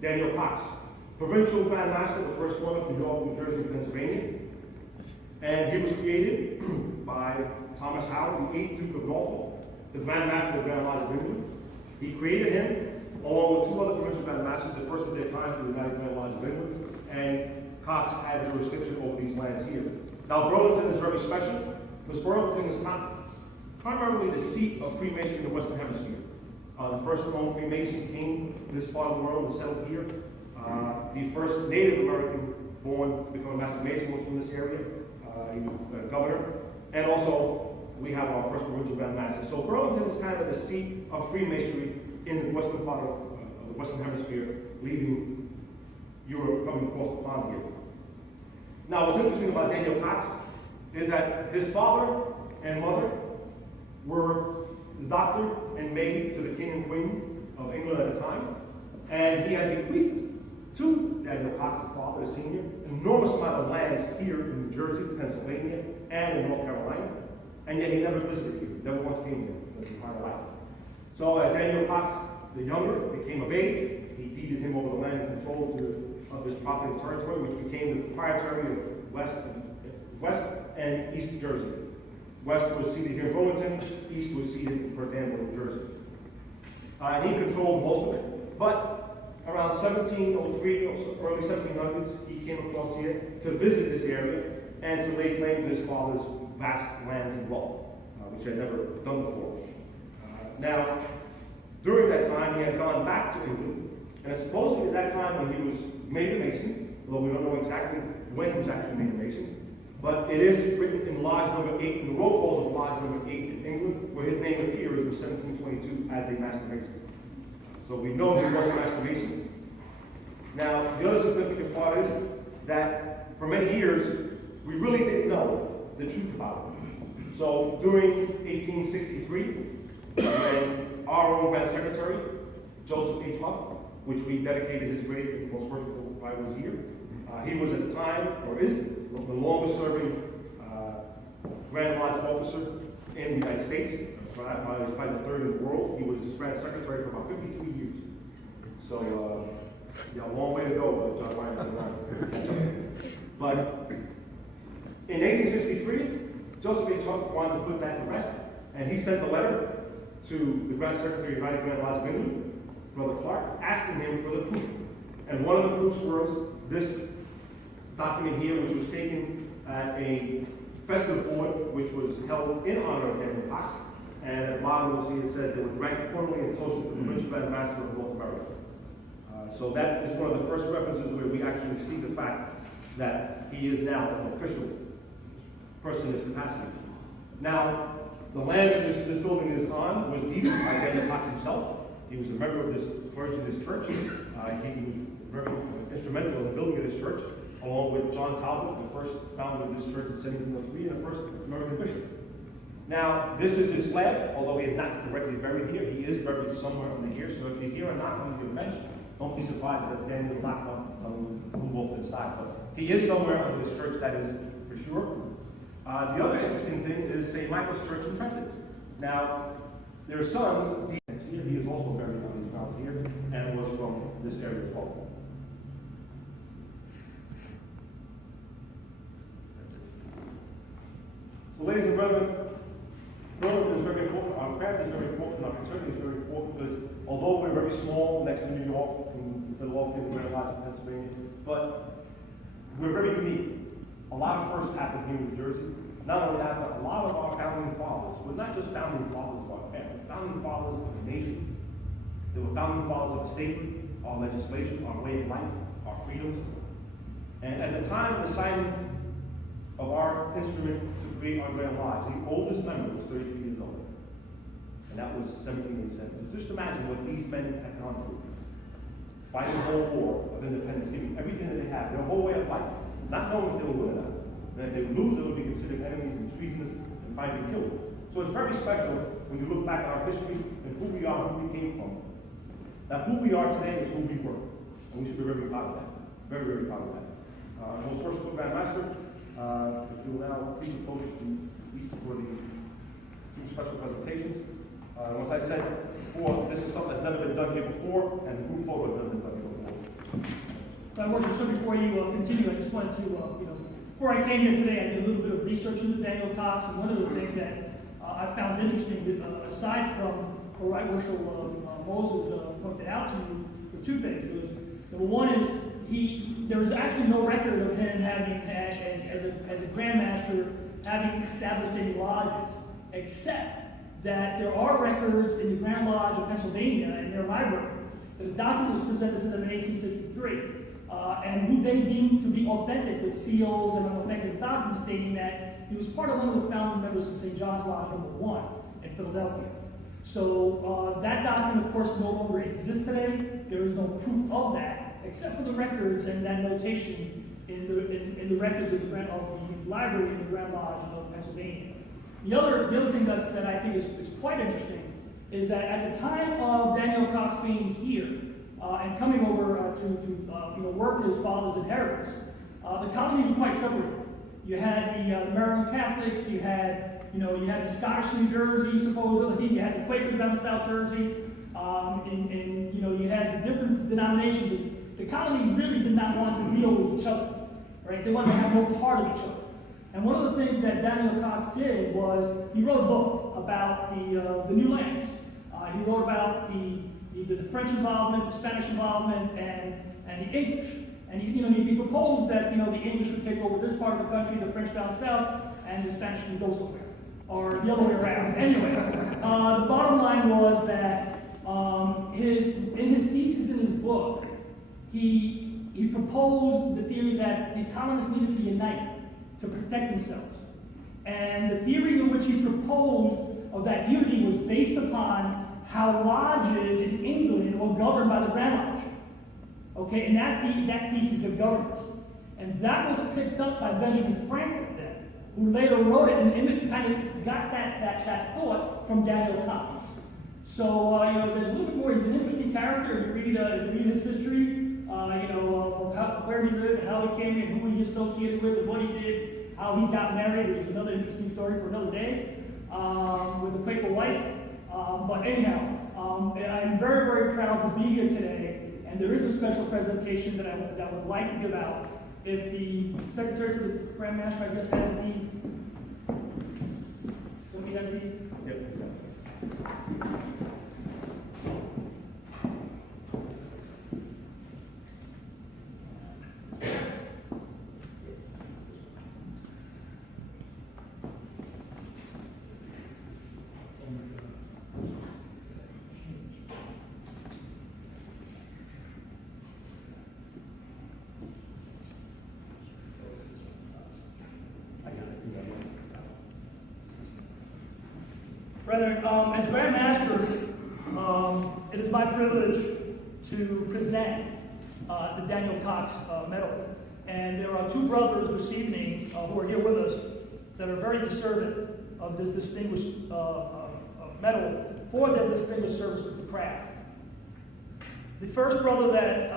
Daniel Coxe, provincial Grand Master, the first one of New York, New Jersey, Pennsylvania. And he was created by Thomas Howard, the 8th Duke of Norfolk, the Grand Master of the Grand Lodge of England. He created him, along with 2 other provincial Grand Masters, the first of their time to the United Grand Lodge of England, and Coxe had jurisdiction over these lands here. Now, Burlington is very special, because Burlington is primarily the seat of Freemasonry in the Western Hemisphere. The first known Freemason came to this part of the world and settled here. The first Native American born to become a Master Mason was from this area. He was a governor. And also, we have our first provincial Grand Master. So Burlington is kind of the seat of Freemasonry in the western part of the Western Hemisphere, leaving Europe coming across the pond here. Now, what's interesting about Daniel Coxe is that his father and mother were the doctor and maid to the king and queen of England at the time, and he had bequeathed to Daniel Coxe, the father, the senior, an enormous amount of lands here in New Jersey, Pennsylvania, and in North Carolina, and yet he never visited here, never once came here in his entire life. So as Daniel Coxe, the younger, became of age, he deeded him over the land and control of his property and territory, which became the proprietary of West and East Jersey. West was seated here in Burlington, East was seated in Danville, New Jersey. And he controlled most of it. But around 1703, or early 1700s, he came across here to visit this area and to lay claim to his father's vast lands and wealth, which he had never done before. Now, during that time, he had gone back to England, and supposedly at that time when he was made a Mason, although we don't know exactly when he was actually made a Mason, but it is written in Lodge number 8, in the roll calls of Lodge number 8 in England, where his name appears in 1722 as a Master Mason. So we know he was a Master Mason. Now, the other significant part is that for many years, we really didn't know the truth about him. So during 1863, when our own Grand Secretary, Joseph H. Huff, which we dedicated his grave to the most worshipful Bible here, he was at the time, or is the longest serving Grand Lodge officer in the United States. He's probably the 3rd in the world. He was Grand Secretary for about 52 years. So, yeah, a long way to go, John Ryan. But in 1863, Joseph H. Huff wanted to put that to rest, and he sent a letter to the Grand Secretary of the United Grand Lodge of England, Brother Clark, asking him for the proof. And one of the proofs was this document here, which was taken at a festive board, which was held in honor of Daniel Coxe. And at the bottom, you'll see it says they were drank quarterly and toasted to the Provincial Grand Master of North America. So that is one of the first references where we actually see the fact that he is now an official person in this capacity. Now, the land that this building is on was deeded by Daniel Coxe himself. He was a member of this clergy of this church. He was very instrumental in the building of this church, along with John Talbot, the first founder of this church in 1703, and the first American bishop. Now, this is his slab, although he is not directly buried here. He is buried somewhere under here, so if you hear a knock on your bench, don't be surprised if that's Daniel's knock on move off to the side. But he is somewhere under this church, that is for sure. The other interesting thing is St. Michael's Church in Trenton. Now, their sons, he is also buried on these grounds here, and was from this area as well. So, ladies and brethren, Burlington is very important, our craft is very important, our fraternity is very important, because although we're very small next to New York, in Philadelphia, and Grand Lodge, Pennsylvania, but we're very unique. A lot of firsts happened here in New Jersey. Not only that, but a lot of our founding fathers were not just founding fathers of our family, founding fathers of the nation. They were founding fathers of the state, our legislation, our way of life, our freedoms. And at the time of the signing of our instrument to create our Grand Lodge, the oldest member was 33 years old. And that was 1787. Just imagine what these men had gone through. Fighting the whole war of independence, giving everything that they had, their whole way of life, not knowing if they would win or not. And if they would lose, they would be considered enemies and treasonous and finally killed. So it's very special when you look back at our history and who we are, who we came from. Now, who we are today is who we were. And we should be very proud of that. Very, very proud of that. Most worshipful Grand Master, if you will now please approach the east for the two special presentations. As I said before, this is something that's never been done here before, and the group photo has never been done here before. before you continue, I just wanted to, before I came here today, I did a little bit of research into Daniel Coxe, and one of the things that I found interesting, aside from what Right Worship Moses pointed out to me, were two things. It was, number one is there was actually no record of him having, as a grandmaster, having established any lodges, except that there are records in the Grand Lodge of Pennsylvania in their library that a document was presented to them in 1863, and who they deemed to be authentic with seals and an authentic document stating that he was part of one of the founding members of St. John's Lodge No. 1 in Philadelphia. So that document, of course, no longer exists today. There is no proof of that, except for the records and that notation in the records of the library in the Grand Lodge of Pennsylvania. The other thing that I think is quite interesting is that at the time of Daniel Coxe being here and coming over to work his father's inheritance, the colonies were quite separated. You had the Maryland Catholics, you had the Scottish New Jersey, supposedly, you had the Quakers down in South Jersey, and you had the different denominations. The colonies really did not want to deal with each other, right? They wanted to have no part of each other. And one of the things that Daniel Coxe did was he wrote a book about the new lands. He wrote about the French involvement, the Spanish involvement, and the English. And he proposed that the English would take over this part of the country, the French down south, and the Spanish would go somewhere, or the other way around. Anyway, the bottom line was that in his thesis in his book, he proposed the theory that the colonists needed to unite to protect themselves. And the theory in which he proposed of that unity was based upon how lodges in England were governed by the Grand Lodge. Okay, and that thesis of governance. And that was picked up by Benjamin Franklin then, who later wrote it and kind of got that thought from Daniel Coxe. So, there's a little bit more. He's an interesting character. If you read his history, where he lived and how he came and who he associated with and what he did, how he got married, which is another interesting story for another day, with a Quaker wife. But anyhow, I'm very, very proud to be here today, and there is a special presentation that I would like to give out. If the Secretary to the Grand Master, I guess, has somebody has the... Yep. Brethren, as Grand Master, it is my privilege to present the Daniel Coxe Medal. And there are two brothers this evening who are here with us that are very deserving of this distinguished medal for their distinguished service to the craft. The first brother that,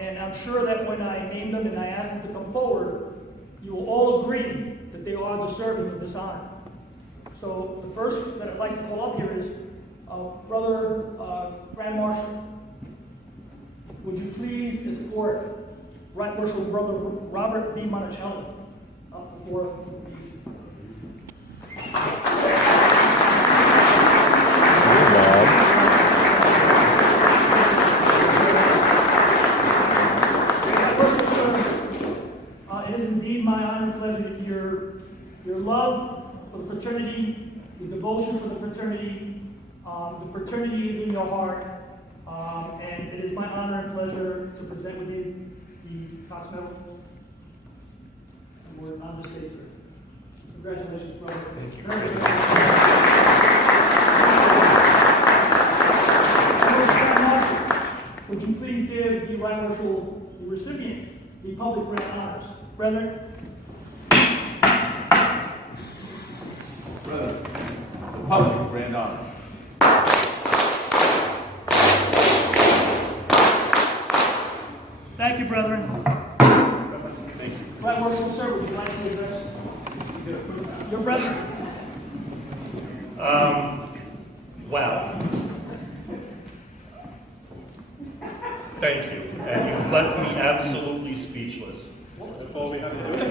and I'm sure that when I named them and I asked them to come forward, you will all agree that they are deserving of this honor. So the first that I'd like to call up here is Brother Grand Marshal. Would you please escort Right Worshipful Brother Robert D. Monacelli up before these. It is indeed my honor and pleasure to hear your love for the fraternity, your devotion for the fraternity. The fraternity is in your heart, and it is my honor and pleasure to present with you the Coxe Medal. And we're on the stage, sir. Congratulations, brother. Thank you. Very good. Would you please give the Right Worshipful, the recipient, the public grand honors? Brethren. Brother, the public grand honor. Thank you, brethren. Thank you. Right Worshipful Sir, would you like to address your brethren? Well, Thank you, and you've left me absolutely speechless. That's all we have to do.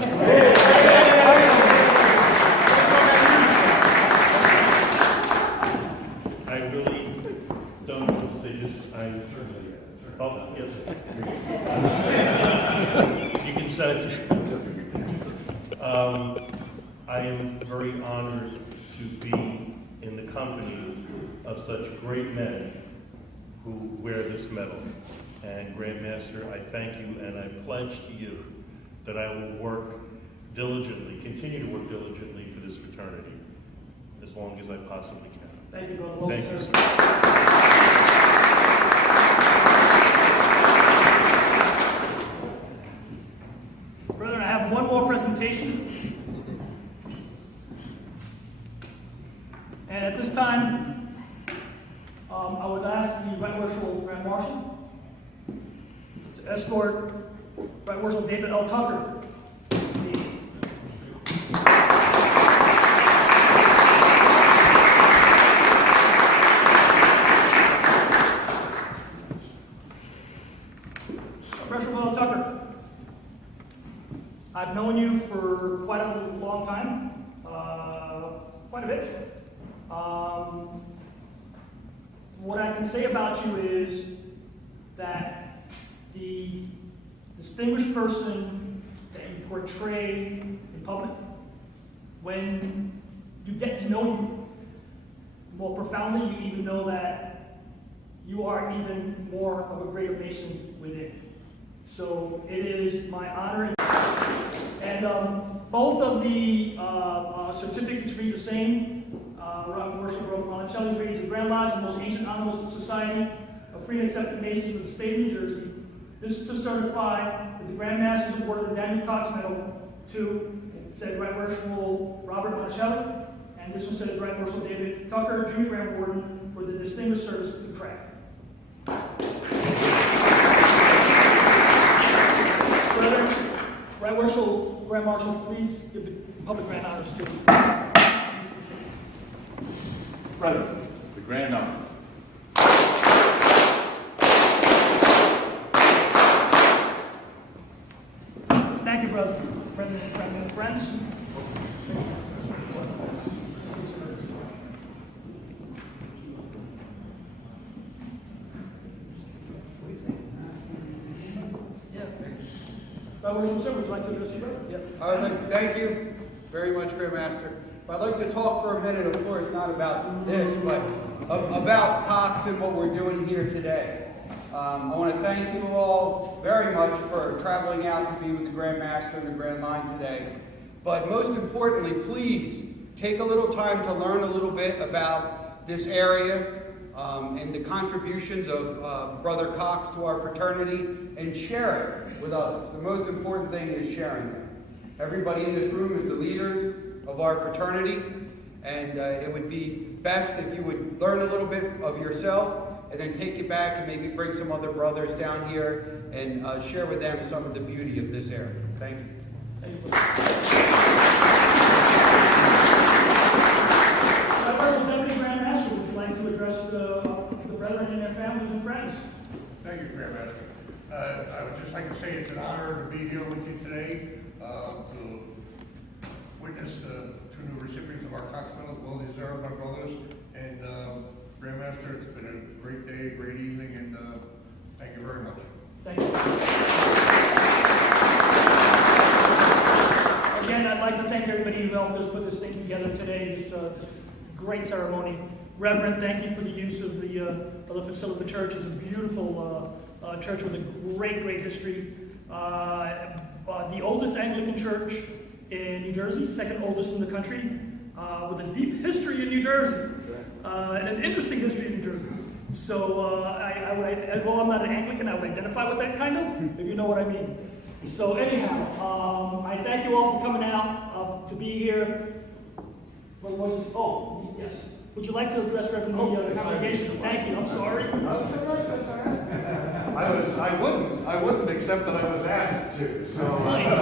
I really don't want to say this, oh, yes. You can sense it. I am very honored to be in the company of such great men who wear this medal. And Grandmaster, I thank you, and I pledge to you that I will work diligently, continue to work diligently for this fraternity, as long as I possibly can. Thank you, Brother Wilson. Thank you, sir. sir. Brethren, I have one more presentation. And at this time, I would ask the Right Worshipful Grand Marshal to escort Right Worshipful David L. Tucker. Please. Worshipful L. Tucker, I've known you for quite a long time, quite a bit. What I can say about you is that the distinguished person that you portray in public, when you get to know you more profoundly, you even know that you are even more of a greater Mason within. So it is my honor. And both of the certificates read the same. Worshipful Monacelli raised the Grand Lodge, the most ancient honorable society of free and accepted Masons for the state of New Jersey. This is to certify that the Grand Masters awarded the Daniel Coxe Medal to, said Right Worshipful Robert Monacelli, and this one says Right Worshipful David Tucker, Junior Grand Warden, for the distinguished service to the craft. Brother, Right Worshipful Grand Marshal, please give the public grand honors to Brother, the grand honor. Thank you, brother. Brethren and friends. Yeah. Right Worshipful Sir, would you like to address you, brother? Yep. I would like to thank you very much, Grandmaster. I'd like to talk for a minute, of course, not about this, but about Coxe and what we're doing here today. I want to thank you all very much for traveling out to be with the Grandmaster and the Grand Line today. But most importantly, please take a little time to learn a little bit about this area and the contributions of Brother Coxe to our fraternity, and share it with others. The most important thing is sharing them. Everybody in this room is the leaders of our fraternity, and it would be best if you would learn a little bit of yourself and then take it back and maybe bring some other brothers down here and share with them some of the beauty of this area. Thank you. Thank you. Deputy Grand Master, would you like to address the brethren and their families and friends? Thank you, Grandmaster. I would just like to say it's an honor to be here with you today to witness the two new recipients of our Coxe Medal, well deserved, my brothers. And Grandmaster, it's been a great day, great evening, and thank you very much. Thank you. Again, I'd like to thank everybody who helped us put this thing together today, this great ceremony. Reverend, thank you for the use of the facility of the church. It's a beautiful church with a great history. The oldest Anglican church in New Jersey, second oldest in the country, with a deep history in New Jersey, and an interesting history in New Jersey. So well, I'm not an Anglican, I would identify with that kind of, if you know what I mean. So anyhow, I thank you all for coming out to be here. What was this? Oh, yes. Would you like to address Reverend the congregation? Thank you. I'm sorry. That's all right. That's all right. I wouldn't, except that I was asked to. So, and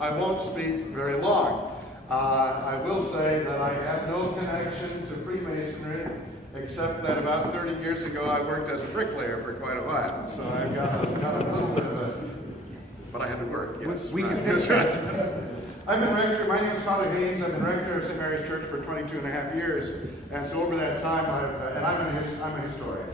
I won't speak very long. I will say that I have no connection to Freemasonry. except that about 30 years ago I worked as a bricklayer for quite a while. So I've got a little bit of a, but I had to work, yes. We can Right. fix that. I've been rector, my name is Father Haynes, I've been rector of St. Mary's Church for 22 and a half years. And so over that time, and I'm a historian.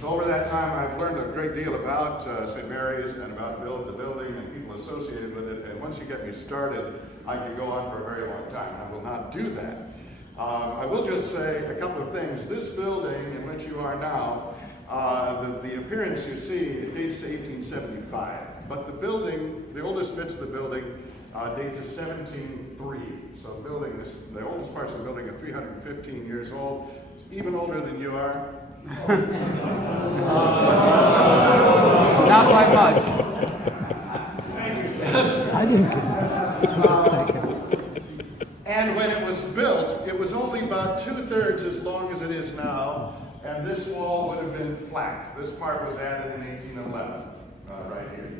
So over that time, I've learned a great deal about St. Mary's and about the building and people associated with it. And once you get me started, I can go on for a very long time. I will not do that. I will just say a couple of things. This building in which you are now, the appearance you see, it dates to 1875. But the building, the oldest bits of the building, date to 1703. So the oldest parts of the building are 315 years old. It's even older than you are. Not by much. I didn't get And when it was built, it was only about 2/3 as long as it is now, and this wall would have been flat. This part was added in 1811, right here.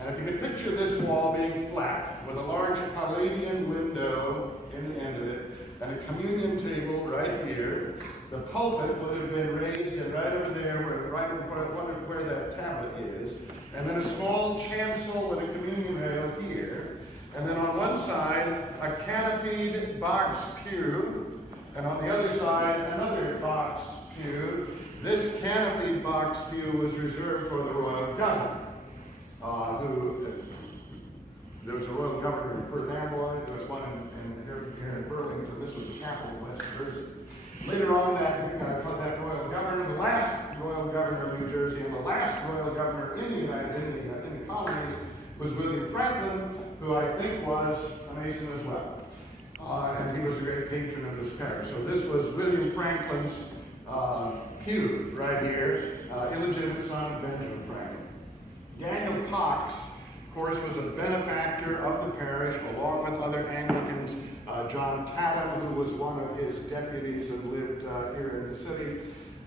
And if you could picture this wall being flat, with a large Palladian window in the end of it, and a communion table right here, the pulpit would have been raised and right over there, right in front of where that tablet is, and then a small chancel with a communion rail here, and then on one side, a canopied box pew, and on the other side, another box pew. This canopied box pew was reserved for the royal governor, there was a royal governor in Perth Amboy, there was one here in Burlington. This was the capital of West Jersey. Later on, that royal governor, the last royal governor of New Jersey, and the last royal governor in the colonies was William Franklin, who I think was a Mason as well. And he was a great patron of this parish. So this was William Franklin's pew right here, illegitimate son of Benjamin Franklin. Daniel Coxe, of course, was a benefactor of the parish, along with other Anglicans. John Tatham, who was one of his deputies and lived here in the city.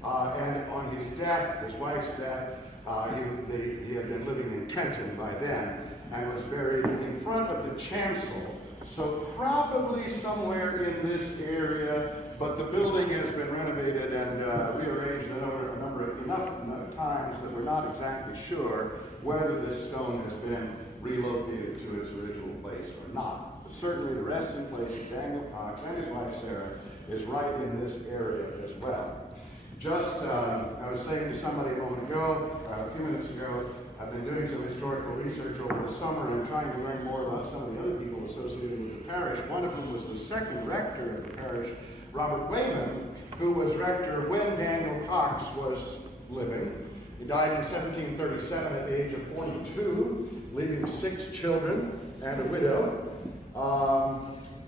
And on his death, his wife's death, he had been living in Trenton by then, and was buried in front of the chancel. So probably somewhere in this area, but the building has been renovated and rearranged enough times that we're not exactly sure whether this stone has been relocated to its original place or not. But certainly the resting place of Daniel Coxe and his wife Sarah is right in this area as well. I was saying to somebody a moment ago, a few minutes ago, I've been doing some historical research over the summer and trying to learn more about some of the other people associated with the parish. One of them was the second rector of the parish, Robert Wayman, who was rector when Daniel Coxe was living. He died in 1737 at the age of 42, leaving 6 children and a widow.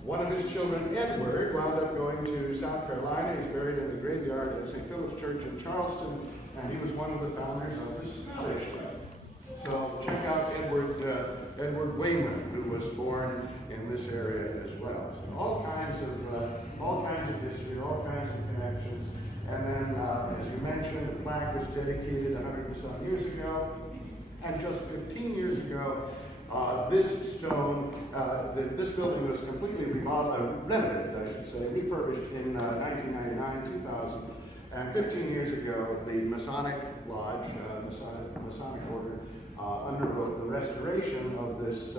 One of his children, Edward, wound up going to South Carolina. He's buried in the graveyard at St. Philip's Church in Charleston, and he was one of the founders of the Scottish Rite. So check out Edward Wayman, who was born in this area as well. So all kinds of history, all kinds of connections. And then, as you mentioned, the plaque was dedicated 100 and some years ago, and just 15 years ago, this building was completely renovated, I should say, refurbished in 1999, 2000. And 15 years ago, the Masonic Lodge, Masonic Order, underwrote the restoration of this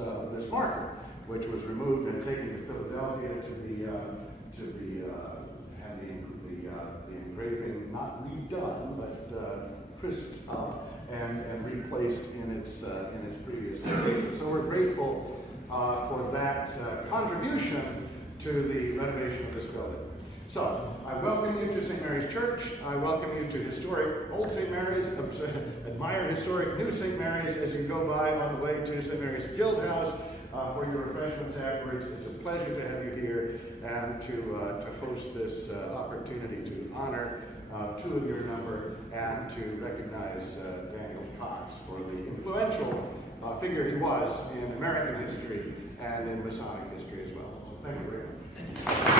marker, which was removed and taken to Philadelphia to have the engraving not redone, but crisped up and replaced in its previous location. So we're grateful for that contribution to the renovation of this building. So, I welcome you to St. Mary's Church. I welcome you to historic Old St. Mary's, admire historic New St. Mary's as you go by on the way to St. Mary's Guild House for your refreshments afterwards. It's a pleasure to have you here and to host this opportunity to honor 2 of your number and to recognize Daniel Coxe for the influential figure he was in American history and in Masonic history as well. So thank you very much.